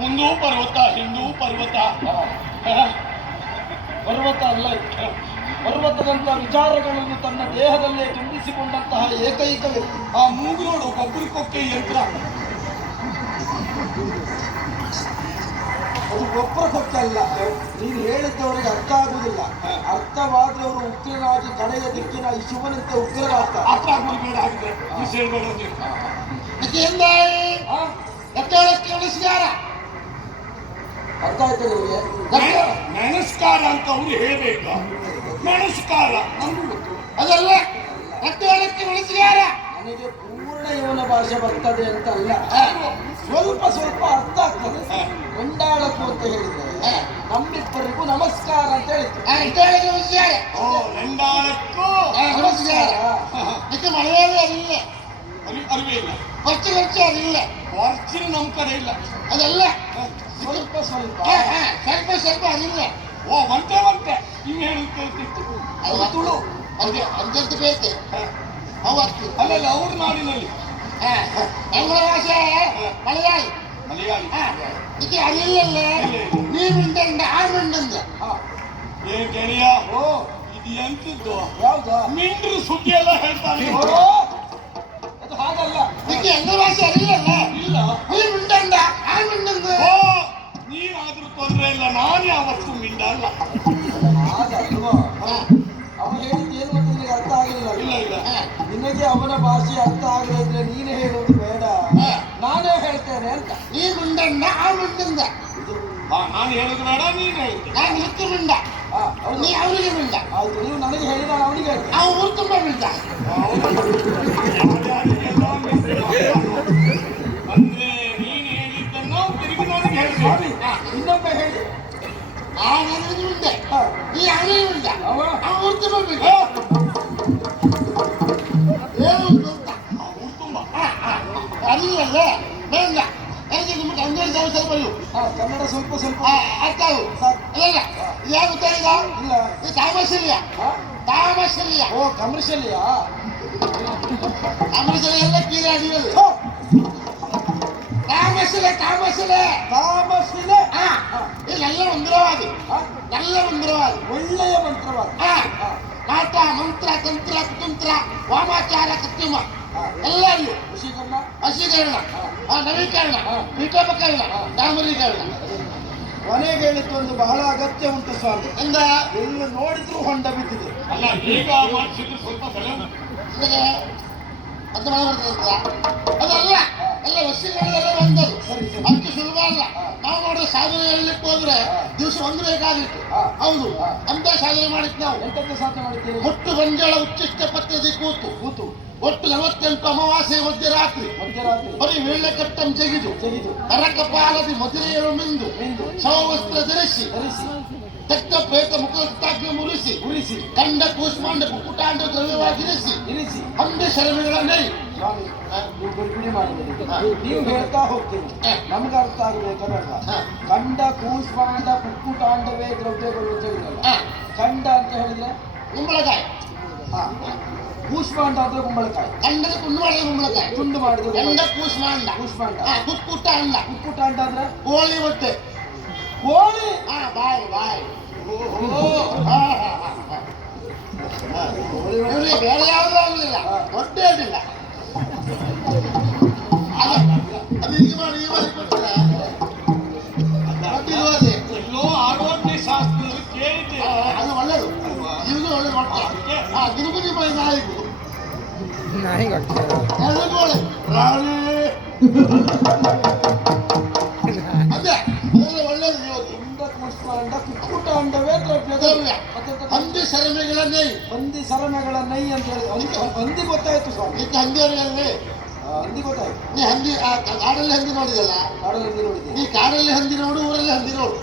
ಮುಂದೂ ಪರ್ವತ ಹಿಂದೂ ಪರ್ವತ. ಪರ್ವತ ಅಲ್ಲ, ಪರ್ವತದಂತ ವಿಚಾರಗಳನ್ನು ತನ್ನ ದೇಹದಲ್ಲೇ ತುಂಬಿಸಿಕೊಂಡಂತಹ ಏಕೈಕ ವ್ಯಕ್ತಿ. ಆ ಮೂಗು ನೋಡು, ಕೊಬ್ಬರಿ ಕೊಕ್ಕೆ ಯಂತ್ರ. ಅದು ಗೊಬ್ಬರ ಕೊಕ್ಕೆ ಅಲ್ಲ. ನೀನು ಹೇಳಿದ್ದವರಿಗೆ ಅರ್ಥ ಆಗುವುದಿಲ್ಲ. ಅರ್ಥವಾದ್ರೆ ಅವರು ಉಗ್ರರಾಗಿ ಕಡೆಯ ದಿಕ್ಕಿನ ಈ ಶಿವನಂತೆ ಉಗ್ರರಾಗ್ತಾರೆ. ಅರ್ಥ ಆಗುವುದು ಬೇಡ ಆಗಿದ್ರೆ ಹೇಳ್ಬೇಡ. ಅರ್ಥ ಆಯ್ತು ನಿಮಗೆ? ನಮಸ್ಕಾರ ಅಂತ ಅವ್ರು ಹೇಳ್ಬೇಕ. ನಮಸ್ಕಾರ ಅದಲ್ಲ, ಹೇಳಕ್ಕೆ ಬಳಸಿದಾರ. ನನಗೆ ಪೂರ್ಣ ಇವನ ಭಾಷೆ ಬರ್ತದೆ ಅಂತ ಅಲ್ಲ, ಸ್ವಲ್ಪ ಸ್ವಲ್ಪ ಅರ್ಥ ಆಗ್ತದೆ. ಕೊಂಡಾಳಕು ಅಂತ ಹೇಳಿದ್ರೆ ನಮ್ಮಿಬ್ಬರಿಗೂ ನಮಸ್ಕಾರ ಅಂತ ಹೇಳಿದ್ರು. ರೆಂಡಾಳಕ್ಕೂ ನಮಸ್ಕಾರ. ಮಲಯಾಳಿ ಅದಿಲ್ಲ, ಅರಿವೇ ಇಲ್ಲ. ಖರ್ಚು ಅದಿಲ್ಲ, ಖರ್ಚಿನ ನಮ್ಮ ಕಡೆ ಇಲ್ಲ. ಅದಲ್ಲ, ಸ್ವಲ್ಪ ಸ್ವಲ್ಪ ಸ್ವಲ್ಪ ಸ್ವಲ್ಪ ಅದಿಲ್ಲ. ಒಂಟೆ ಇನ್ನೇನು ತುಳು ಅದೇ ಅಂಜಂತ ಬೇಕೆ ಅವತ್ತು ಅಲ್ಲಲ್ಲ ಅವ್ರ ನಾಡಿನಲ್ಲಿ ಎಂಗಳ ಭಾಷೆ ಮಲಯಾಳಿ. ಮಲಯಾಳಿ ಇದಕ್ಕೆ ಅಲ್ಲಿಲ್ಲ. ನೀನುಂಡ ಆರುಂಡ ಏನ್ ಗೆಳೆಯ, ಇದು ಎಂತದ್ದು? ಯಾವ್ದು? ಮಿಂಡ್ರು ಸುದ್ದಿ ಎಲ್ಲ ಹೇಳ್ತಾನೆ. ಅದು ಹಾಗಲ್ಲ, ಇದಕ್ಕೆ ಎಂಗಳ ಭಾಷೆ ಅಲ್ಲಿಲ್ಲ. ಇಲ್ಲ, ನೀನುಂಡ ಆರುಂಡ. ನೀನಾದ್ರೂ ತೊಂದ್ರೆ ಇಲ್ಲ, ನಾನು ಯಾವತ್ತೂ ಮಿಂಡ ಅಲ್ಲ. ಹಾಗಲ್ವಾ? ಅವನು ಹೇಳಿದ್ದು ಏನು ಅಂತ ನಿನಗೆ ಅರ್ಥ ಆಗಲಿಲ್ಲ. ಇಲ್ಲ ಇಲ್ಲ, ನಿನಗೆ ಅವನ ಭಾಷೆ ಅರ್ಥ ಆಗಲಿದ್ರೆ ನೀನೇ ಹೇಳೋದು ಬೇಡ, ನಾನೇ ಹೇಳ್ತೇನೆ ಅಂತ. ನೀ ಮುಂಡಣ್ಣ ಆ ಮುಂಡಿಂದ ನಾನು ಹೇಳೋದು ಬೇಡ, ನೀನು ಹೇಳ್ತೀನಿ. ನಾನು ಇದಕ್ಕೆ ಮುಂಡ, ನೀ ಅವನಿಗೆ ಮುಂಡ. ಹೌದು, ನೀವು ನನಗೆ ಹೇಳಿ ನಾನು ಅವನಿಗೆ ಹೇಳ್ತೇನೆ. ಆ ಊರು ತುಂಬ ಮುಂಡ ಅಂದ್ರೆ ನೀನು ಹೇಳಿದ್ದನ್ನು ತಿರುಗಿ ನನಗೆ ಹೇಳ್ತೀನಿ. ಇನ್ನೊಮ್ಮೆ ಹೇಳಿ. ನಾನು ಹೇಳಿದ್ದು ಮುಂದೆ, ನೀ ಅವನಿಗೆ ಮುಂಡ. ಆ ಊರು ತುಂಬ ಮುಂಡ. ಏನು ಅಂತ ಊರು ತುಂಬ ಅಲ್ಲಲ್ಲೇ ಬೇಡ. ನನಗೆ ನಿಮ್ಗೆ ಅಂಗಡಿ ಸ್ವಲ್ಪ ಕನ್ನಡ ಸ್ವಲ್ಪ ಸ್ವಲ್ಪ ಅರ್ಥ ಆಗು. ಅಲ್ಲ ಯಾವ ಗೊತ್ತಾಗಿಲ್ಲ? ಇಲ್ಲ, ಇದು ತಾಮಸಲ್ಯ. ತಾಮಸಲ್ಯ. ಓ, ಕಮರ್ಷಿಯಲಿಯಾ? ತಾಮಸಲ್ಯ ಎಲ್ಲ ಕೀರೆ ಅಡಿಯಲ್ಲಿ. ತಾಮಸಲೆ ತಾಮಸಲೆ ತಾಮಸಿಲೆ. ಇಲ್ಲೆಲ್ಲ ಮಂದಿರವಾದಿ, ಎಲ್ಲ ಮಂದಿರವಾದಿ. ಒಳ್ಳೆಯ ಮಂತ್ರವಾದ. ಪಾಠ ಮಂತ್ರ ತಂತ್ರ ಕುತಂತ್ರ ವಾಮಾಚಾರ ಕೃತ್ರಿಮ ಎಲ್ಲ ಇವು. ವಶೀಕರಣ, ನವೀಕರಣ, ಪೀಠೋಪಕರಣ, ಡಾಮರೀಕರಣ. ಕೊನೆಗೆ ಹೇಳಿದ್ದು ಒಂದು ಬಹಳ ಅಗತ್ಯ ಉಂಟು ಸ್ವಾಮಿ. ಎಂದ ಎಲ್ಲಿ ನೋಡಿದ್ರು ಹೊಂಡ ಬಿದ್ದಿದೆ. ಅಲ್ಲ, ಈಗ ಮಾಡಿಸಿದ್ರು ಸ್ವಲ್ಪ ಬೆಲೆ ಉಂಟು. ಅಂತ ಮಾಡ್ತದೆ ಅದಲ್ಲ, ಎಲ್ಲ ವಶೀಕರಣದಲ್ಲೇ ಬಂದದ್ದು. ಅಷ್ಟು ಸುಲಭ ಅಲ್ಲ. ನಾವು ನೋಡಿದ್ರೆ ಸಾಧನೆ ಹೇಳಲಿಕ್ಕೆ ಹೋದ್ರೆ ದಿವಸ ಒಂದು ಬೇಕಾಗಿತ್ತು. ಹೌದು, ಅಂತ ಸಾಧನೆ ಮಾಡಿತ್ತು ನಾವು. ಎಂಟಕ್ಕೆ ಸಾಧನೆ ಮಾಡಿದ್ದೇವೆ. ಒಟ್ಟು ಗಂಜಾಳ ಉಚ್ಚಿಷ್ಟ ಪತ್ರದಿ ಕೂತು ಒಟ್ಟು 48 ಅಮಾವಾಸ್ಯೆ ಮಧ್ಯರಾತ್ರಿ ಬರೀ ವೇಳೆ ಕಟ್ಟಂ ಜಗಿದು ಕರಕಪಾಲದಿ ಮಧುರೆಯರು ಮಿಂದು ಶವವಸ್ತ್ರ ಧರಿಸಿ ತಕ್ಕ ಪ್ರೇತ ಮುಖಾಗ್ನಿ ಮುರಿಸಿ ಕಂಡ ಕೂಸ್ಮಾಂಡ ಕುಕ್ಕುಟಾಂಡ ದ್ರವ್ಯವಾಗಿರಿಸಿ ಅಂಬೆ ಶರಣಗಳನ್ನೇ ಸ್ವಾಮಿ ನೀವು ಬಿಡಿ ಮಾಡಿದ್ದೀರಿ. ನೀವು ಹೇಳ್ತಾ ಹೋಗ್ತೀವಿ, ನಮ್ಗೆ ಅರ್ಥ ಆಗಬೇಕಲ್ಲ. ಕಂಡ ಕೂಸ್ಮಾಂಡ ಕುಕ್ಕುಟಾಂಡವೇ ದ್ರವ್ಯಗಳು ಅಂತ ಹೇಳಿದ್ರಲ್ಲ. ಕಂಡ ಅಂತ ಹೇಳಿದ್ರೆ ಕುಂಬಳಕಾಯಿ, ಕೂಸ್ಮಾಂಡ ಅಂದ್ರೆ ಕುಂಬಳಕಾಯಿ. ಕಂಡದ ತುಂಡು ಮಾಡಿದ ಕುಂಬಳಕಾಯಿ, ತುಂಡು ಮಾಡಿದ್ರು ಕಂಡ ಕೂಸ್ಮಾಂಡ. ಕುಕ್ಕುಟಾಂಡ ಅಂದ್ರೆ ಕೋಳಿ ಹೊಟ್ಟೆ. ಕೋಳಿ. ಬಾಯ್ ಬೇರೆ ಯಾವುದೂ ಆಗುದಿಲ್ಲ, ಹೊಟ್ಟೆ ಅದಿಲ್ಲ. ಅದು ಹೀಗೆ ಮಾಡಿ ಈ ಮಾಡಿ ಕೊಡ್ತಾರೆ. ಎಲ್ಲೋ ಆರೋಗ್ಯ ಶಾಸ್ತ್ರದಲ್ಲಿ ಕೇಳಿದ್ದೆ. ಅದು ಒಳ್ಳೇದು, ಇದು ಒಳ್ಳೇದು. ಹೊಟ್ಟೆ ದಿನಗುದಿ ಬೈ ನಾಯಿಗೂ ರಾಣಿ ಅದೇ ಒಳ್ಳೇದು. ಕುಕ್ಕುಟಾಂಡವೇ ದ್ರವ್ಯ. ಹಂದಿ ಸರಮೆಗಳ ನೈ, ಹಂದಿ ಸರಮೆಗಳ ನೈ ಅಂತ ಹೇಳಿ ಹಂದಿ ಗೊತ್ತಾಯ್ತು ಸ್ವಾಮಿ. ಈಗ ಹಂದಿಯವರಲ್ಲಿ ಹಂದಿ ಗೊತ್ತಾಯ್ತು. ನೀ ಹಂದಿ ಕಾಡಲ್ಲಿ ಹಂದಿ ನೋಡಿದಲ್ಲ? ಕಾಡಲ್ಲಿ ಹಂದಿ ನೋಡಿದ್ದೀನಿ. ನೀ ಕಾಡಲ್ಲಿ ಹಂದಿ ನೋಡು, ಊರಲ್ಲಿ ಹಂದಿ ನೋಡು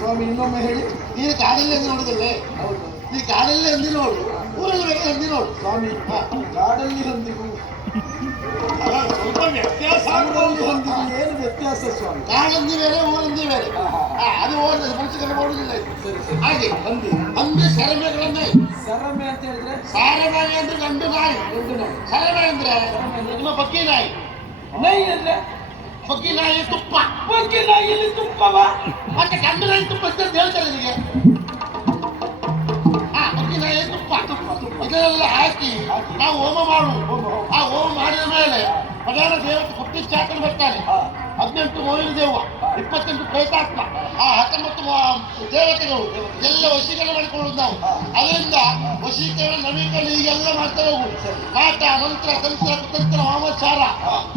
ಸ್ವಾಮಿ. ಇನ್ನೊಮ್ಮೆ ಹೇಳಿ. ನೀನು ಕಾಡಲ್ಲಿ ಹಂದಿ ನೋಡಿದಲ್ಲೇ? ಹೌದು. ನೀ ಕಾಡಲ್ಲಿ ಹಂದಿ ನೋಡು, ಊರಲ್ಲಿ ಬೇರೆ ಹಂದಿ ನೋಡು ಸ್ವಾಮಿ. ಕಾಡಲ್ಲಿ ಹಂದಿಗೂ ಸ್ವಲ್ಪ ವ್ಯತ್ಯಾಸ. ಹಂದಿಗೂ ಏನು ವ್ಯತ್ಯಾಸ ಸ್ವಾಮಿ? ಕಾಡಂದಿ ಬೇರೆ, ಊರಂದಿ ಬೇರೆ. ಅದು ಓಡಿದ್ರೆ ಮುಂಚೆ ಓಡುದಿಲ್ಲ. ಹಾಗೆ ಹಂದಿ ಸರಮೆಗಳನ್ನೇ. ಸರಮೆ ಅಂತ ಹೇಳಿದ್ರೆ ಸಾರನಾಯಿ ಅಂದ್ರೆ ಗಂಡು ನಾಯಿ. ಸರಮೆ ಅಂದ್ರೆ ನಿಮ್ಮ ಬಗ್ಗೆ ನಾಯಿ. ನೈ ಅಂದ್ರೆ ಹೊಕ್ಕಿ ನಾಯಿ ತುಪ್ಪ. ಬಗ್ಗೆ ನಾಯಿಯಲ್ಲಿ ತುಪ್ಪವ ಮತ್ತೆ ಗಂಡು ನಾಯಿ ತುಪ್ಪ ಅಂತ ಹೇಳ್ತಾರೆ ನಿನಗೆ. ಹೊಕ್ಕಿ ನಾಯಿ ತುಪ್ಪ ಇದೆಲ್ಲ ಹಾಕಿ ನಾವು ಹೋಮ ಮಾಡು. ಆ ಹೋಮ ಮಾಡಿದ ಮೇಲೆ ಪ್ರಧಾನ ದೇವತೆ ಹುಟ್ಟಿ ಚಾಕಲು ಬರ್ತಾನೆ. 18 ಮೋಹಿನಿ ದೇವ, 28 ಪ್ರೇತಾತ್ಮ, ಆ 19 ದೇವತೆಗಳು ಎಲ್ಲ ವಶೀಕರಣ ಮಾಡಿಕೊಳ್ಳುದು ನಾವು. ಅದರಿಂದ ವಶೀಕರಣ ನವೀಕರಣ ಹೀಗೆಲ್ಲ ಮಾಡ್ತಾ ಹೋಗುದು. ಪಾಠ ಮಂತ್ರ ತಂತ್ರ ಕುತಂತ್ರ ವಾಮಾಚಾರ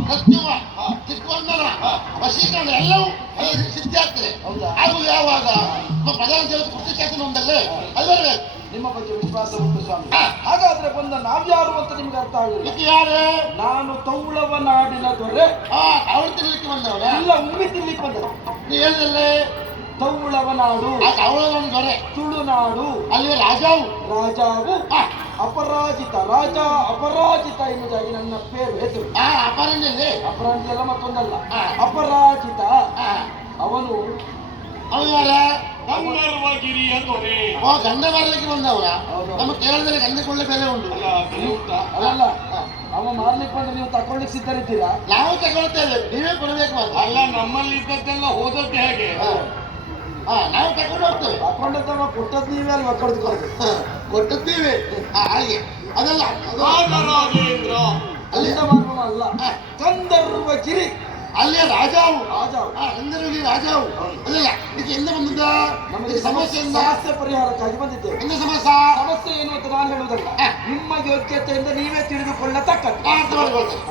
ಕೃತ್ರಿಮ ಚಿತ್ವಂದನ ವಶೀಕರಣ ಎಲ್ಲವೂ ಸಿದ್ಧಿ ಆಗ್ತದೆ. ಆಗುದು ಯಾವಾಗ ಪ್ರಧಾನ ದೇವತೆ ಹುಟ್ಟಿ ಚಾಕಲು ಉಂಟಲ್ಲೇ ಅದು ಬರಬೇಕು. ನಿಮ್ಮ ಬಗ್ಗೆ ವಿಶ್ವಾಸ ಉಂಟು ಸ್ವಾಮಿ. ಹಾಗಾದ್ರೆ ಬಂದ ನಾವ್ಯಾರು ಅಂತ ನಿಮ್ಗೆ ಅರ್ಥ ಆಗಲಿಲ್ಲ. ಯಾರು? ನಾನು ತೌಳವ ನಾಡಿನ ದೊರೆ. ಅವಳು ತಿನ್ಲಿಕ್ಕೆ ಬಂದವನ ಇಲ್ಲ, ಉಮ್ಮಿ ತಿನ್ಲಿಕ್ಕೆ ಬಂದ. ನೀ ಹೇಳಿದಲ್ಲೇ ತೌಳವ ನಾಡು, ಅವಳ ದೊರೆ ತುಳುನಾಡು, ಅಲ್ಲಿ ರಾಜಾವು ರಾಜಾವು ಅಪರಾಜಿತ, ರಾಜ ಅಪರಾಜಿತ ಎನ್ನುವುದಾಗಿ ನನ್ನ ಪೇರು ಹೆಸರು. ಅಪರಂಜಲ್ಲಿ ಅಪರಾಜಿತ ಮತ್ತೊಂದಲ್ಲ, ಅಪರಾಜಿತ. ಅವನು ಗಂಧರ್ವಗಿರಿಯ ದೊರೆ. ಗಂಧ ಮಾರಲಿಕ್ಕೆ ಬಂದವರ. ನಮ್ಮ ಕೇರಳದಲ್ಲಿ ಗಂಧಕೊಳ್ಳೆ ಬೆಲೆ ಉಂಟು ಅಲ್ಲ. ಅವ ಮಾರ್ಲಿಕ್ಕೆ ಬಂದ್ರೆ ನೀವು ತಕೊಳ್ಳಿಕ್ಕೆ ಸಿದ್ಧರಿದ್ದೀರಾ? ನಾವು ತಗೊಳ್ತೇವೆ, ನೀವೇ ಕೊಡಬೇಕು. ಅಲ್ಲ, ನಮ್ಮಲ್ಲಿ ಇದ್ದದ್ದೆಲ್ಲ ಹೋದದ್ದು ಹೇಗೆ? ನಾವು ತಗೊಂಡು ಹೋಗ್ತೇವೆ. ತಕೊಂಡದ್ದವ ಕೊಟ್ಟದ್ದು ನೀವೇ ಅಲ್ವಾ? ಕೊಟ್ಟಿದ್ದೀವಿ ಹಾಗೆ. ಅದಲ್ಲ ರಾಜರಾಜೇಂದ್ರ ಅಲ್ಲಿಂದ ಮಾರ್ಮ ಅಲ್ಲ, ಗಂಧರ್ವಗಿರಿ. ಅಲ್ಲಿಯ ರಾಜಾವು. ರಾಜಾವು ಗಂಧರ್ವಗಿರಿ ರಾಜಾವು. ಅಲ್ಲಲ್ಲ, ಇದಕ್ಕೆ ಎಂದ ಬಂದಿದ್ದ? ನಮಗೆ ಸಮಸ್ಯೆಯಿಂದ ಸಮಸ್ಯೆ ಪರಿಹಾರಕ್ಕಾಗಿ ಬಂದಿದ್ದೇವೆ. ಎಂದ ಸಮಸ್ಯೆ? ಸಮಸ್ಯೆ ಏನು ಅಂತ ನಾನು ಹೇಳುವುದಲ್ಲ, ನಿಮ್ಮ ಯೋಗ್ಯತೆಯಿಂದ ನೀವೇ ತಿಳಿದುಕೊಳ್ಳತಕ್ಕದ್ದು. ಅರ್ಥ ಮಾಡಿಕೊಳ್ತೇನೆ.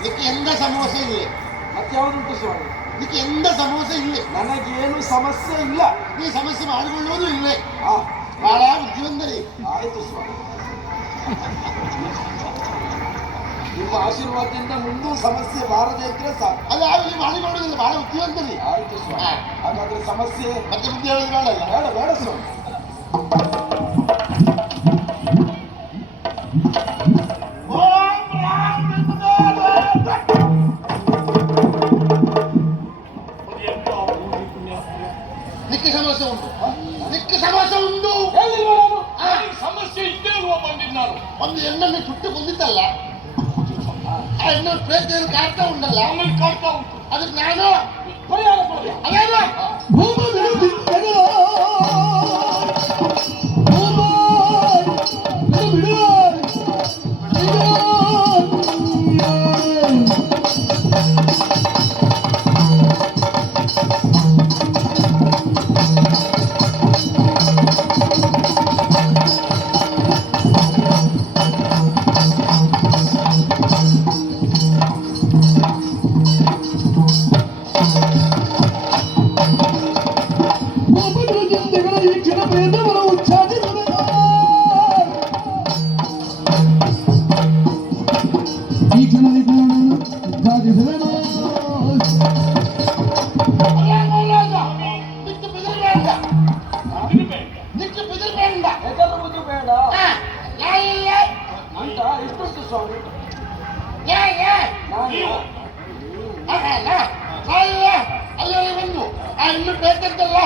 ಇದಕ್ಕೆ ಎಂದ ಸಮಸ್ಯೆ ಇಲ್ಲ. ಮತ್ತೆ ಯಾವುದುಂಟು ಸ್ವಾಮಿ? ಇದಕ್ಕೆ ಎಂದ ಸಮಸ್ಯೆ ಇಲ್ಲ. ನನಗೇನು ಸಮಸ್ಯೆ ಇಲ್ಲ. ಈ ಸಮಸ್ಯೆ ಮಾಡಿಕೊಳ್ಳುವುದು ಇಲ್ಲೇ. ಆ, ಬಹಳ ಬುದ್ಧಿವಂತರಿ. ಆಯ್ತು ಸ್ವಾಮಿ. ನಿಮ್ಮ ಆಶೀರ್ವಾದದಿಂದ ಮುಂದೂ ಸಮಸ್ಯೆ ಬಾರದೇ ಇದ್ರೆ ಸಾಕು. ಅದು ಆಗಲಿ ಮಾಡಿಕೊಳ್ಳುವುದಿಲ್ಲ. ಬಹಳ ಬುದ್ಧಿವಂತರಿ. ಆಯ್ತು ಸ್ವಾಮಿ. ಹಾಗಾದ್ರೆ ಸಮಸ್ಯೆ ಮತ್ತೆ ಬುದ್ಧಿ ಹೇಳೋದು ಬೇಡ. ಬೇಡ ಬೇಡ ಸ್ವಾಮಿ. ನಿಕ್ಕ ಸಮಸ್ಯೆ ಉಂಟು. ನಿಕ್ಕ ಸಮಸ್ಯೆ ಉಂಟು. ಸಮಸ್ಯೆ ಇದ್ದೇ ಅಲ್ವಾ ಬಂದಿದ್ದು ನಾನು. ಒಂದು ಹೆಣ್ಣನ್ನು ಸುಟ್ಟು ಕೊಂದಿತ್ತಲ್ಲ, ಆ ಹೆಣ್ಣು ಪ್ರೇತ ಕಾಡ್ತಾ ಉಂಟಲ್ಲ, ಆಮೇಲೆ ಕಾಡ್ತಾ ಉಂಟು. ಅದಕ್ಕೆ ನಾನು ಪರಿಹಾರ ಕೊಡಿ. ಅದೇನು ಹೆದರುವುದು ಬೇಡ ಅಂತ ಇಷ್ಟುಂಟು ಸ್ವಾಮಿ. ಅಲ್ಲಿ ಬಂದು ಆ ಇನ್ನು ಬೇಕಂತಲ್ಲ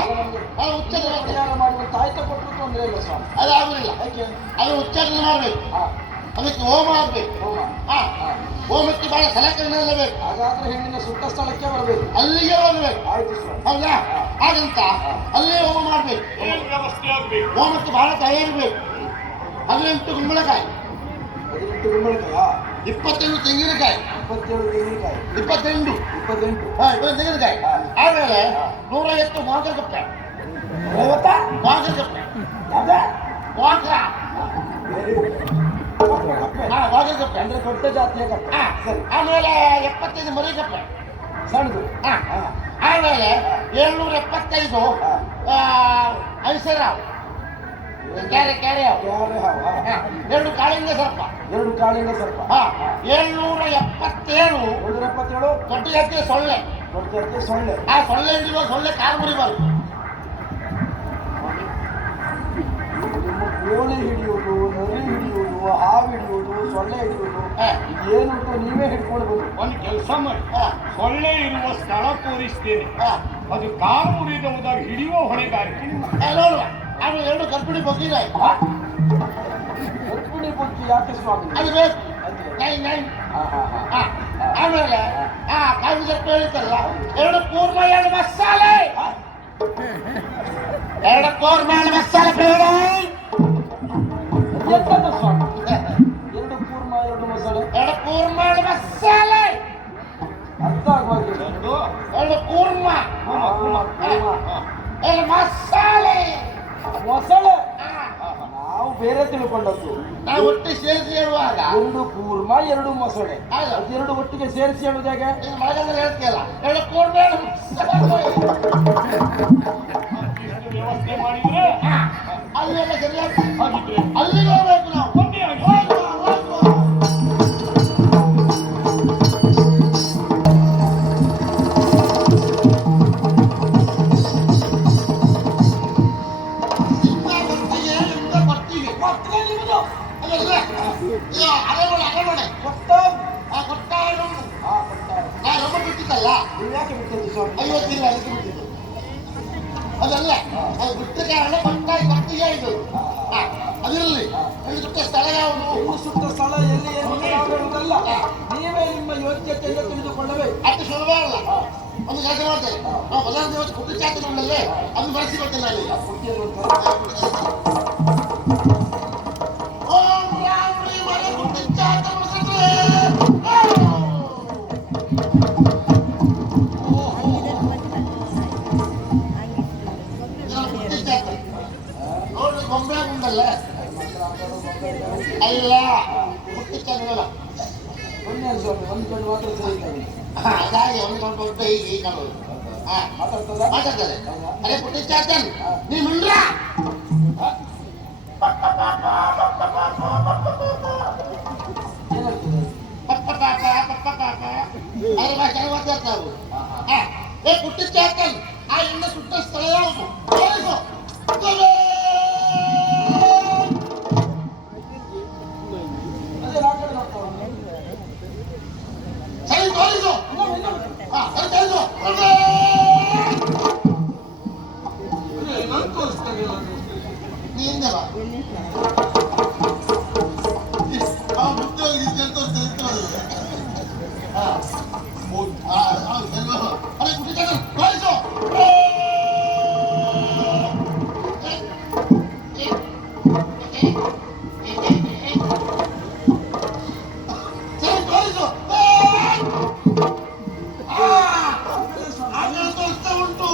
ಪರಿಹಾರ ಮಾಡುವಂತ ಆಯ್ತ ಕೊಟ್ಟರು ತೊಂದರೆ ಇಲ್ಲ ಸ್ವಾಮಿ. ಅದಾಗುದಿಲ್ಲ. ಯಾಕೆ? ಅದು ಉಚ್ಚಾರಣೆ ಮಾಡಬೇಕು. ಅದಕ್ಕೆ ಹೋಮ ಆಗ್ಬೇಕು. ಹೋಮ. ಹೋಮಕ್ಕೆ ಬಹಳ ಸಲಕರಣೆ ಎಲ್ಲ ಬೇಕು. ಹಾಗಾದ್ರೆ ಹೆಣ್ಣಿನ ಸುತ್ತ ಸ್ಥಳಕ್ಕೆ ಬರಬೇಕು. ಅಲ್ಲಿಗೆ ಬರಬೇಕು. ಆಯ್ತು ಸ್ವಾಮಿ. ಹೌದಾ? ಹಾಗಂತ ಅಲ್ಲೇ ಹೋಮ ಮಾಡ್ಬೇಕು. ಏನ್ ವ್ಯವಸ್ಥೆ ಆಗ್ಬೇಕು? ಹೋಮಕ್ಕೆ ಬಹಳ ತಯಾರಿ ಬೇಕು. 18 ಕುಂಬಳಕಾಯಿ, 18 ಕುಂಬಳಕಾಯ, 27 ತೆಂಗಿನಕಾಯಿ, 27 ತೆಂಗಿನಕಾಯಿ, 28 28 ತೆಂಗಿನಕಾಯಿ. ಆಮೇಲೆ 150 ಮಾಗರಕಪ್ಪೆ. 50 ಮಾಗರಕಪ್ಪೆ. ಅದೇ ಮಾಗರ. ಮಾಗರಕಪ್ಪೆ ಅಂದ್ರೆ ದೊಡ್ಡ ಜಾತಿಯ ಕಪ್ಪ. ಸರಿ. ಆಮೇಲೆ 75 ಮರಿಕಪ್ಪೆ. ಸಣ್ಣದು. ಆಮೇಲೆ 775 ಐಸರಾವ್ ಕ್ಯಾರೆ ಕ್ಯಾರೆಯಾವ್. ಕ್ಯಾರೆ ಹಾವು. 2 ಕಾಳಿಂಗ ಸರ್ಪ. 2 ಕಾಳಿಂಗ ಸರ್ಪ. 777 777 ದೊಡ್ಡ ಜಾತಿಯ ಸೊಳ್ಳೆ. ದೊಡ್ಡ ಜಾತಿಯ ಸೊಳ್ಳೆ. ಆ ಸೊಳ್ಳೆ ಹಿಡಿಯುವ ಸೊಳ್ಳೆ ಕಾಲು ಮುರಿಬಾರ್ದು. ಕೋಳಿ ಹಿಡಿಯುವುದು, ನರಿ ಹಿಡಿಯುವುದು, ಹಾವು ಹಿಡಿಯುವುದು ಸೊಳ್ಳೆ ಹಿಡಿಯುವುದು ಏನುಂಟು ನೀವೇ ಹಿಡ್ಕೊಳ್ಬೋದು. ಒಂದು ಕೆಲಸ ಮಾಡಿ, ಸೊಳ್ಳೆ ಇರುವ ಸ್ಥಳ ತೋರಿಸ್ತೇನೆ. ಅದು ಕಾಲು ಮುರಿದವುದಾಗ ಹಿಡಿಯುವ ಹೊಣೆಗಾರಿಕೆ ನಿಮ್ಮ. ನೋಡುವ ಅದು 2 ಗರ್ಭಿಣಿ ಬಗ್ಗಿಲ್ಲ ಗರ್ಭಿಣಿ ಬಗ್ಗೆ ಯಾಕೆ ಸ್ವಾಮಿ? ಅದು ಬೇಕು ಆಮೇಲೆ ಕಾಂಗ್ರೆಸ್ ಹೇಳ್ತಾರಲ್ಲ 2 ಕೂರ್ಮ 2 ಮಸಾಲೆ 2 ಕೂರ್ಮ 2 ಮಸಾಲೆ ಬೇಡ ಎಂತದ ಸ್ವಾಮಿ? 2 ಕೂರ್ಮ 2 ಮಸಾಲೆ 2 ಕೂರ್ಮ 2 ಮಸಾಲೆ ಅರ್ಥ ಆಗುವಾಗಿಲ್ಲ. 2 ಕೂರ್ಮ 2 ಮಸಾಲೆ ಮೊಸಳೆ ನಾವು ಬೇರೆ ತಿಳ್ಕೊಂಡದ್ದು. ನಾವು ಒಟ್ಟು ಸೇರಿಸಿ ಹೇಳುವಾಗ 2 ಕೂರ್ಮ 2 ಮೊಸಳೆ ಅದೆರಡು ಒಟ್ಟಿಗೆ ಸೇರಿಸಿ ಹೇಳುದು ಹೇಗೆ? ಮಳೆಗಾಲ ಹೇಳ್ತೀಯಲ್ಲ 2 ಕೂರ್ಮ 2 ಮಸಾಲೆ ಇಷ್ಟು ವ್ಯವಸ್ಥೆ ಮಾಡಿದ್ರೆ ಅಲ್ಲೆಲ್ಲ ಸರಿಯಾಗಿ ಹಾಗಿದ್ರೆ ಅಲ್ಲಿಗೆ ಹೋಗ್ಬೇಕು ನಾವು. ಬನ್ನಿ ಆಗಿ. ಯಾಕೆ ಬಿಟ್ಟದ್ದು ಸ್ವಾಮಿ? 50 ಇಲ್ಲ ಅದಕ್ಕೆ ಬಿಟ್ಟಿದ್ದು ಅದಲ್ಲ ಅದು ಬಿಟ್ಟ ಕಾರಣ ಕಟ್ಟಿಗೆ ಆಯ್ತು ಅದಿರಲಿ ಸುತ್ತ ಸ್ಥಳ ಯಾವುದು? ಹೆಣ್ಣು ಸುತ್ತ ಸ್ಥಳ ಎಲ್ಲಿ ಏನು ಹೇಳುವುದಲ್ಲ. ನೀವೇ ನಿಮ್ಮ ಯೋಗ್ಯತೆಯಿಂದ ತಿಳಿದುಕೊಳ್ಳಬೇಕು. ಅಷ್ಟು ಸುಲಭ ಅಲ್ಲ. ಒಂದು ಕೆಲಸ ಮಾಡ್ತೇನೆ ನಾವು ಬದಲ ದಿವಸ ಕುಟ್ಟಿ ಚಾತಿ ನಮ್ಮಲ್ಲೇ ಅದನ್ನು ಬಳಸಿಕೊಡ್ತೇನೆ ನಾನು ಈಗ. ಓಂ ರಾಮ್ ರೀ ಮನೆ ಕುಟ್ಟಿ ಚಾತ ಮುಗಿದ್ರೆ ನೋಡಿ ಗೊಂಬೆ ಉಂಡಲ್ಲ ಅಲ್ಲ ಕುಟ್ಟಿ ಚಾತಿಲ್ಲ ಒಂದೇ ಸ್ವಾಮಿ ಒಂದು ಕಣ್ಣು ಮಾತ್ರ ಸರಿತಾರೆ. ಹಾಗಾಗಿ ಒಂದು ಕೊಂಡು ಹೀಗೆ ಈಗ ನೋಡು ಮಾತಾಡ್ತದೆ ಅದೇ ಪುಟ್ಟಿ ಚಾತನ್ ನೀ ಮಿಂಡ್ರ ಏನಾಗ್ತದೆ? ಪಪ್ಪ ಪಾಪ ಅದ್ರ ಭಾಷೆ ಮಾತಾಡ್ತಾವು ಏ ಪುಟ್ಟಿ ಚಾತನ್ ಆ ಎಣ್ಣೆ ಸುಟ್ಟ ಸ್ಥಳ ಯಾವುದು? ತೋರಿಸು. ಅದೇ ಆ ಕಡೆ ನೋಡ್ಕೊಳ್ಳೋಣ. ಸರಿ ತೋರಿಸು ಸರಿ ತೋರಿಸು ನೀಂದ ಬಾ ಅರೆ ಕುಟ್ಟಿ ಚಾತನ್ ತೋರಿಸು ಸರಿ ತೋರಿಸು ಆಮೇಲೆ ತೋರಿಸ್ತಾ ಉಂಟು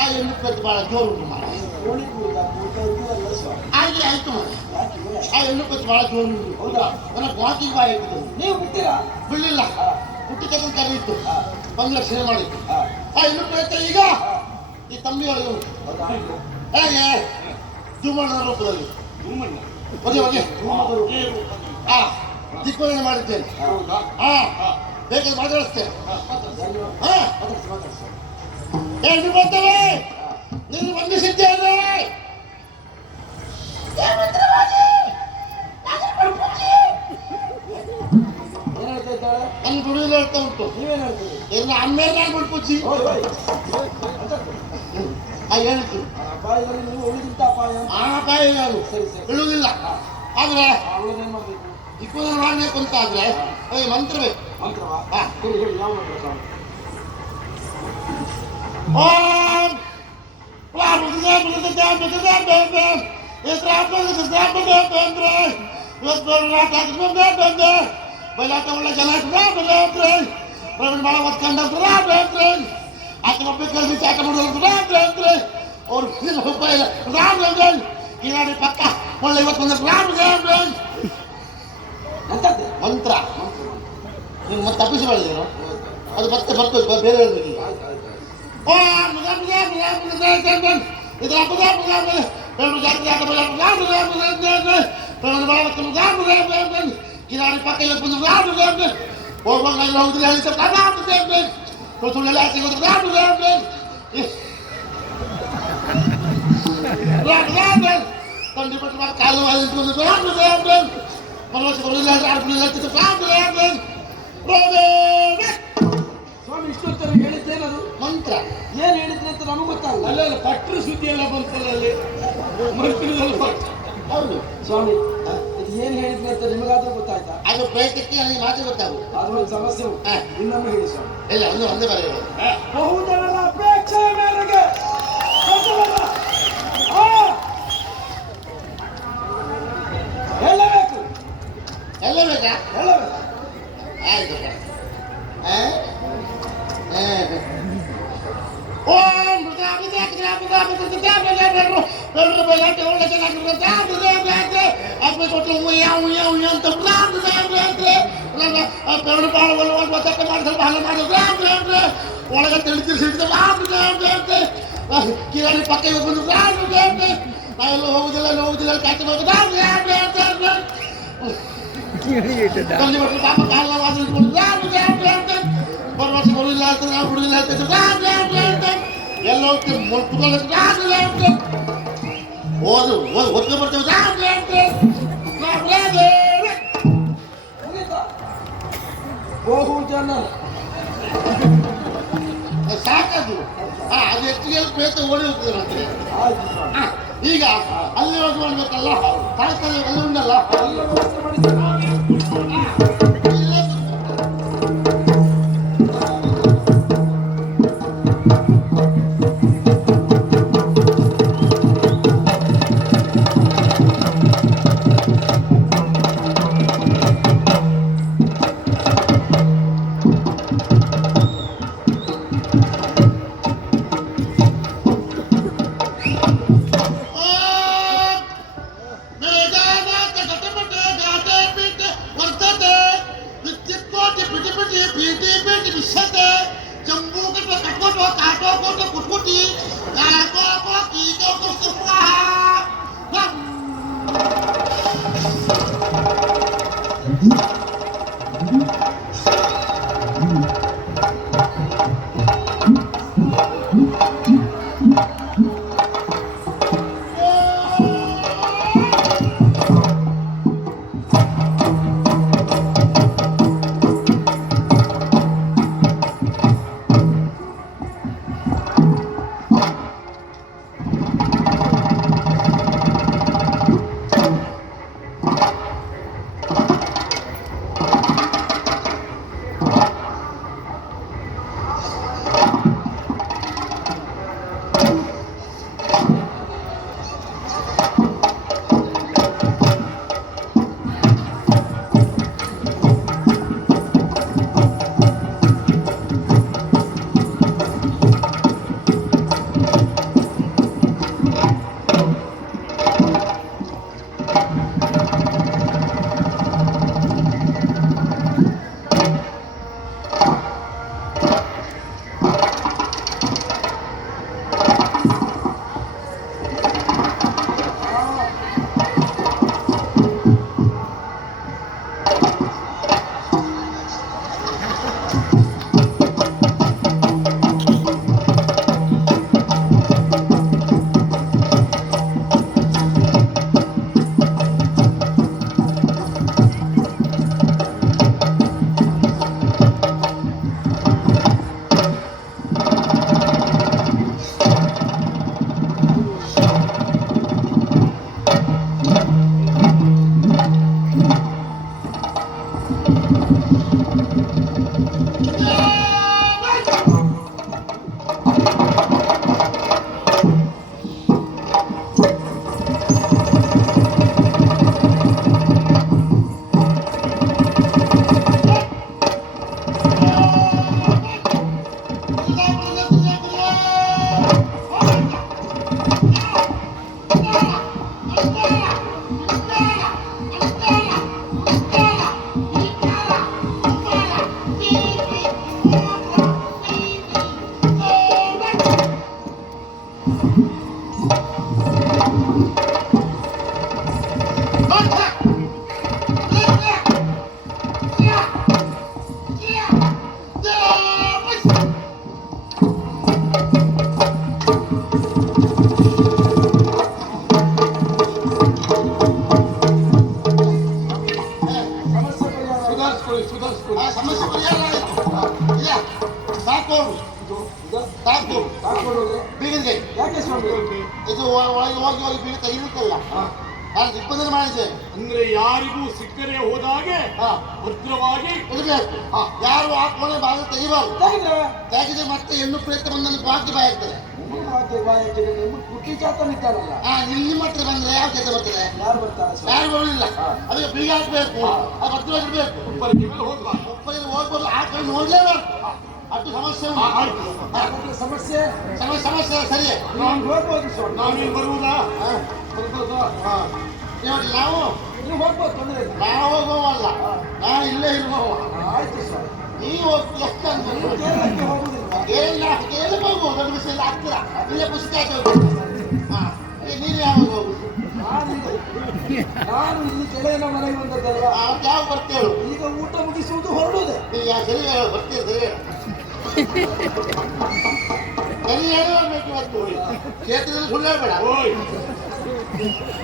ಆ ಹೆಣ್ಣು ಪೆಟ್ಟು ಬಹಳ ಜೋರು ಉಂಟು ಮಾಡ. ಕೋಳಿ ಕೂದ ಕೂದಲ್ಲ ಸ್ವಾಮಿ. ಆಯ್ತು ಮಾಡ. ಯಾಕೆ ಇವ್ರೆ? ಆ ಹೆಣ್ಣು ಪೆಟ್ಟು ಬಹಳ ಜೋರು ಉಂಟು. ಹೌದಾ? ನನ್ನ ವಾಕಿಂಗ್ ಬಾಯ್ ಇತ್ತು. ನೀವು ಬಿಟ್ಟಿರಾ? ಬಿಡ್ಲಿಲ್ಲ. ಹಾ. ಹುಟ್ಟಿ ತಗೊಂಡು ಕರೀತು. ಬಂಗ್ಲ ಸೇವೆ ಮಾಡಿತ್ತು. ಹಾ. ಆ ಹೆಣ್ಣು ಪೆಟ್ಟು ಈಗ ಈ ತಮ್ಮಿ ಒಳಗೆ ಉಂಟು. ಹೌದಾ? ಹೇಗೆ ಜುಮ್ಮಣ್ಣ ರೂಪದಲ್ಲಿ ಧೂಮಣ್ಣ. ಹೊಗೆ ಹೊಗೆ ಧೂಮದರು. ಹಾ ದಿಗ್ಬಂಧನ ಮಾಡಿದ್ದೇನೆ. ಹೌದಾ? ಹಾ ಬೇಕಾದ್ರೆ ಮಾತಾಡಿಸ್ತೇನೆ. ಧನ್ಯವಾದ. ಹಾ ಮಾತಾಡ್ಸಿ ಮಾತಾಡ್ಸಿ. ಏನು ಬರ್ತವೆ ನೀನು ವಂದಿಸಿದ್ದೇನೆ. ಏನ್ ಹೇಳ್ತಾ ಇದ್ದಾಳೆ? ನನ್ನ ದುಡಿಯಲ್ಲಿ ಹೇಳ್ತಾ ಉಂಟು. ನೀವೇನ್ ಹೇಳ್ತೀರಿ? ಎಲ್ಲ ಅಮ್ಮೇಲೆ ನಾನು ಬಿಡ್ಪುಚ್ಚಿ ಓಯ್ ಓಯ್. ಆ ಹೇಳ್ತೀನಿ ಅಪಾಯದಲ್ಲಿ ನೀವು ಉಳಿದಿದ್ದ ಅಪಾಯ. ಆ ಬಾಯಿ ನಾನು ಸರಿ ಸರಿ. ಬೀಳುವುದಿಲ್ಲ. ಆದ್ರೆ ಅವಳನ್ನೇನ್ ಮಾಡ್ಬೇಕು? ದಿಗ್ಬಂಧನ ಮಾಡಬೇಕು ಅಂತ ಆದ್ರೆ ಅವರಿಗೆ ಮಂತ್ರ ಬೇಕು. ಮಂತ್ರವಾ? ಹಾ. ಹೇಳಿ ಹೇಳಿ ಯಾವ ಮಂತ್ರ ಸ್ವಾಮಿ? ಓಂ ಬೈಲಾಟ ಒಳ್ಳೆ ಜನ ಭಾಳ ಒತ್ಕೊಂಡ್ರೆ ಆತ ಬೇಕಾದ್ರೆ ಚಾಟ ಮಾಡಿದ್ರೆ ಅವ್ರು ಕಿರಾಣಿ ಪಕ್ಕ ಒಳ್ಳೆ ಇವತ್ತು ಎಂತದ್ದೆ? ಮಂತ್ರ ನೀವು ಮತ್ತೆ ತಪ್ಪಿಸಿ ಮಾಡಿದ್ರು ಅದು ಮತ್ತೆ ಬರ್ತದೆ ಬೇರೆ ಹೇಳ್ಬೇಕು. ಆಯ್ತು ಆಯ್ತು ಆಯ್ತು. ಕಿರಾಣಿ ಪಕ್ಕ ಹೋಗುವಾಗ ಹೋಗಿದ್ರೆ ತಂಡಿ ಪಟ್ಟು ಕಾಲು ಸ್ವಾಮಿ ಇಷ್ಟೊತ್ತರ ಹೇಳಿದ್ದೇನದು? ಮಂತ್ರ ಏನ್ ಹೇಳಿದ್ರಿ ಅಂತ ನಮಗೆ ಗೊತ್ತಾಗಲ್ಲ. ಅಲ್ಲ ಪಟ್ರು ಸುದ್ದಿ ಎಲ್ಲ ಬಂತಲ್ಲ ಅಲ್ಲಿ ಮಂತ್ರಿದಲ್ಲಿ ಪಟ್ರು. ಹೌದು ಸ್ವಾಮಿ ಇದು ಏನ್ ಹೇಳಿದ್ರಿ ಅಂತ ನಿಮಗಾದ್ರೂ ಗೊತ್ತಾಯ್ತಾ? ಅದು ಪ್ರಯತ್ನಕ್ಕೆ ನನಗೆ ಮಾತು ಗೊತ್ತಾಗುದು. ಆದ್ರೂ ಒಂದು ಸಮಸ್ಯೆ ಉಂಟು. ಹಾ. ಇನ್ನೊಮ್ಮೆ ಹೇಳಿ ಸ್ವಾಮಿ. ಇಲ್ಲ ಒಂದೇ ಬರೆಯ ಬಹುಜನರ ಅಪೇಕ್ಷೆಯ ಮೇರೆಗೆ ಪ್ರಜೆಗಳ ಹೇಳಬೇಕು ಎಲ್ಲ ಬೇಕಾ ಹೇಳಬೇಕು. ಆಯ್ತು ಓಂ ಒಳಗೆ ತಿಳಿಸಿಡ್ತ ಕಿರಾಣಿ ಪಕ್ಕ ಬಂದು ನಾವೆಲ್ಲ ಹೋಗುದಿಲ್ಲ ಕಾಯ್ತು ಪಾಪ ಕಾಲ ವರ್ಷ ಬರುದಿಲ್ಲ ಅಂತ ನಾವು ಬಿಡುದಿಲ್ಲ ಎಲ್ಲ ಹೋಗ್ತೀವಿ ಓದು ಹೊತ್ತು ಬರ್ತೇವೆ ಮುಗೀತಾ? ಬಹುಜನರ ಸಾಕದು. ಅದು ಹೆಚ್ಚಿಗೆ ಬೇತ ಓಡಿ ಹೋಗ್ತದೆ ಮತ್ತೆ. ಆಯ್ತು ಸ್ವಾಮಿ. ಈಗ ಅಲ್ಲಿ ಹೋಗಿ ಮಾಡ್ಬೇಕಲ್ಲ ಕಾಣಿಸ್ತದೆ ಅಲ್ಲಿ ಉಂಟಲ್ಲ ಎಲ್ಲ ವ್ಯವಸ್ಥೆ ಮಾಡಿಸಿ. ಹೋಗು ಹಾಕೊಳ್ಳೋದು ಬೀಗದ ಕೈ ಯಾಕೆ ಸ್ವಾಮಿ? ಇದು ಒಳಗೆ ಹೋಗಿ ಹೋಗಿ ಬೀಗ ತೆಗಿಲಿಕ್ಕಲ್ಲ ನಾನು ದಿಪ್ಪದಲ್ಲಿ ಮಾಡಿದ್ದೇನೆ. ಅಂದ್ರೆ ಯಾರಿಗೂ ಸಿಕ್ಕರೆ ಹೋದಾಗೆ ಭದ್ರವಾಗಿ ಇಡಬೇಕು. ಯಾರು ಆ ಕೋಣೆ ಬಾಗಿಲು ತೆಗಿಬಾರ್ದು. ತೆಗೆದ್ರೆ ಮತ್ತೆ ಹೆಣ್ಣು ಪ್ರೇತ ಬಂದಲ್ಲಿ ಬಾಕಿ ಬಾಯಿ ಆಗ್ತದೆ. ಕುಟ್ಟಿ ಚಾತನ ಇದ್ದಾರಲ್ಲ, ನಿಮ್ಮ ಹತ್ರ ಬಂದ್ರೆ ಯಾವ ಕೆಲಸ ಬರ್ತದೆ? ಯಾರು ಬರ್ತಾರೆ? ಯಾರು ಬರಲಿಲ್ಲ. ಅದಕ್ಕೆ ಬೀಗ ಹಾಕ್ಬೇಕು, ಅದು ಭದ್ರವಾಗಿರ್ಬೇಕು. ಒಬ್ಬರಿಗೆ ಮೇಲೆ ಹೋಗ್ಬಾರ್ದು. ಒಬ್ಬರಿಗೆ ಹೋಗ್ಬಾರ್ದು, ಆ ಕಡೆ ನೋಡ್ಲೇಬಾರ್ದು. ಅದು ಸಮಸ್ಯೆ ಸಮಸ್ಯೆ ಸಮಸ್ಯೆ ಸರಿಯೇ. ನಾನು ಹೋಗ್ಬೋದು ಸ್ವಾಮಿ. ನಾವೇನು ಬರುವುದಾ? ಬರ್ಬೋದು. ನೋಡಿ ನಾವು ನೀವು ಹೋಗ್ಬೋದು, ತೊಂದರೆ ಇಲ್ಲ. ನಾವು ಹೋಗುವಲ್ಲ, ನಾನು ಇಲ್ಲೇ ಇರುವವ. ಆಯ್ತು ಸ್ವಾಮಿ. ನೀವು ಎಷ್ಟು ನೀವು ಕೇರಳಕ್ಕೆ ಹೋಗುದಿಲ್ವಾ? ಕೇಳಿ ಹೋಗುವ ದೊಡ್ಡ ವಿಷಯ ಎಲ್ಲ ಆಗ್ತೀರಾ? ಇಲ್ಲೇ ಪುಸ್ತಕ ನೀನು ಯಾವಾಗ ಹೋಗುದು? ನಾನು ಇಲ್ಲಿ ಗೆಳೆಯನ ಮನೆಗೆ ಬಂದದ್ದಲ್ವಾ? ಯಾವ ಬರ್ತೇಳು? ಈಗ ಊಟ ಮುಗಿಸುವುದು ಹೊರಡುವುದೇ. ಸರಿ ಹೇಳು, ಬರ್ತೀರಿ ಸರಿ ಹೇಳು. ಸರಿ ಹೇಳಬೇಕು ಇವತ್ತು. ಕ್ಷೇತ್ರದಲ್ಲಿ ಸುಳ್ಳು ಹೇಳ್ಬೇಡ. ಓಯ್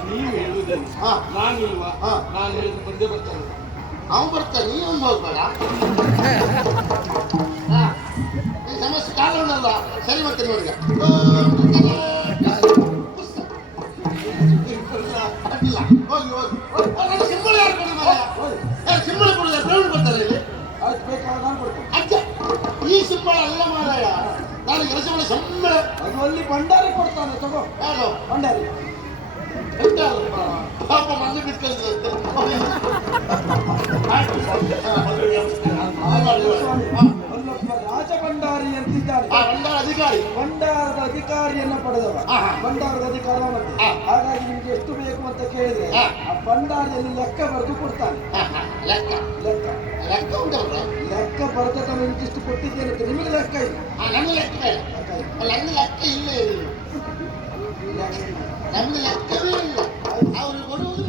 ನೀವು ಹೇಳುವುದಿಲ್ಲ, ನಾನಿಲ್ವಾ? ನಾನು ಹೇಳಿದ್ರೆ ಬಂದೇ ಬರ್ತಾನೆ. ಅವ್ನು ಬರ್ತಾನೆ, ನೀವೊಂದು ಹೋಗ್ಬೇಡ. ಈ ಸಮಸ್ಯೆ ಕಾರಣವಲ್ಲ. ಸರಿ ಮತ್ತೆ ನೋಡಿ ಅಡ್ಡಿಲ್ಲ. ಹೋಗಿ ಹೋಗಿ ಸಿಂಬಳ ಯಾರು ಕೊಡಿ ಮರ? ಸಿಂಬಳ ಕೊಡಿಲ್ಲ, ಬೇಡ ಬರ್ತಾರೆ ಇಲ್ಲಿ. ಆಯ್ತು, ಬೇಕಾದ್ರೆ ನಾನು ಕೊಡ್ತೇನೆ. ಅಜ್ಜ ಈ ಸಿಂಬಳ ಅಲ್ಲ ಮಾರಾಯ, ನಾನು ಕೆಲಸ ಮಾಡಿ ಸಂಬಳ. ಅದು ಅಲ್ಲಿ ಭಂಡಾರಿ ಕೊಡ್ತಾನೆ, ತಗೋ. ಯಾರು ಭಂಡಾರಿ ಪಾಪ ಮಂದಿ ಬಿಟ್ಕೊಳ್ತಿರಂತೆ. ಅಲ್ಲೊಬ್ಬ ರಾಜ ಭಂಡಾರಿ ಅಂತಿದ್ದಾನೆ. ಭಂಡಾರ ಅಧಿಕಾರಿ, ಭಂಡಾರದ ಅಧಿಕಾರಿಯನ್ನ ಪಡೆದವ. ಭಂಡಾರದ ಅಧಿಕಾರ ಮತ್ತೆ. ಹಾಗಾಗಿ ನಿಮ್ಗೆ ಎಷ್ಟು ಬೇಕು ಅಂತ ಕೇಳಿದ್ರೆ ಆ ಭಂಡಾರಿಯಲ್ಲಿ ಲೆಕ್ಕ ಬರೆದು ಕೊಡ್ತಾನೆ. ಲೆಕ್ಕ ಲೆಕ್ಕ ಲೆಕ್ಕ ಉಂಟವ್ರೆ. ಲೆಕ್ಕ ಬರೆದ ನಿಮ್ಗಿಷ್ಟು ಕೊಟ್ಟಿದ್ದೇನೆ ಅಂತ ನಿಮಗೆ ಲೆಕ್ಕ ಇಲ್ಲ. ನಮ್ಗೆ ಲೆಕ್ಕ ಬೇಡ. ಲೆಕ್ಕ ಇಲ್ಲ. ನಮ್ಗೆ ಲೆಕ್ಕ ಇಲ್ಲೇ ಇಲ್ಲ. ನಮ್ಗೆ ಲೆಕ್ಕವೇ ಇಲ್ಲ. ಅವ್ರು ಕೊಡುವುದು